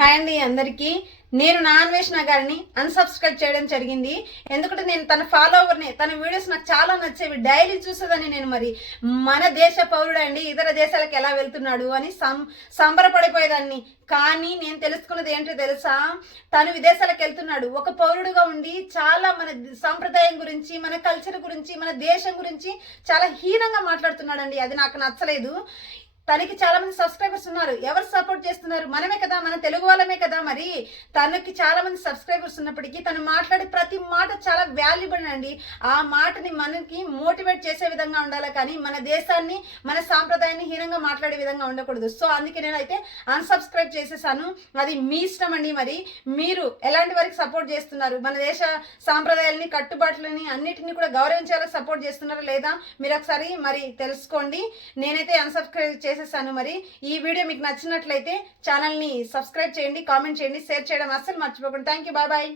Hi అండి అందరికీ. నేను నా అన్వేషణ గారిని అన్సబ్స్క్రైబ్ చేయడం జరిగింది. ఎందుకంటే నేను తన ఫాలోవర్ని, తన వీడియోస్ నాకు చాలా నచ్చేవి, డైలీ చూసేదని. నేను మరి మన దేశ పౌరుడండి ఇతర దేశాలకు ఎలా వెళ్తున్నాడు అని సంబరపడిపోయేదాన్ని. కానీ నేను తెలుసుకున్నది ఏంటో తెలుసా, తను విదేశాలకు వెళ్తున్నాడు ఒక పౌరుడుగా ఉండి చాలా మన సంప్రదాయం గురించి, మన కల్చర్ గురించి, మన దేశం గురించి చాలా హీనంగా మాట్లాడుతున్నాడండి. అది నాకు నచ్చలేదు. తనకి చాలా మంది సబ్స్క్రైబర్స్ ఉన్నారు. ఎవరు సపోర్ట్ చేస్తున్నారు? మనమే కదా, మన తెలుగు వాళ్ళమే కదా. మరి తనకి చాలా మంది సబ్స్క్రైబర్స్ ఉన్నప్పటికీ తను మాట్లాడే ప్రతి మాట చాలా వాల్యుబుల్ అండి. ఆ మాటని మనకి మోటివేట్ చేసే విధంగా ఉండాలి, కానీ మన దేశాన్ని, మన సాంప్రదాయాన్ని హీనంగా మాట్లాడే విధంగా ఉండకూడదు. సో అందుకే నేనైతే అన్సబ్స్క్రైబ్ చేసేసాను. అది మీ ఇష్టం అండి. మరి మీరు ఎలాంటి వారికి సపోర్ట్ చేస్తున్నారు? మన దేశ సాంప్రదాయాలని, కట్టుబాట్లని అన్నిటిని కూడా గౌరవించేలా సపోర్ట్ చేస్తున్నారా లేదా మీరు ఒకసారి మరి తెలుసుకోండి. నేనైతే అన్సబ్స్క్రైబ్ చేసేసాను. మరి ఈ వీడియో మీకు నచ్చినట్లయితే ఛానల్ని సబ్స్క్రైబ్ చేయండి, కామెంట్ చేయండి, షేర్ చేయడం అస్సలు మర్చిపోకండి. Thank you, bye bye.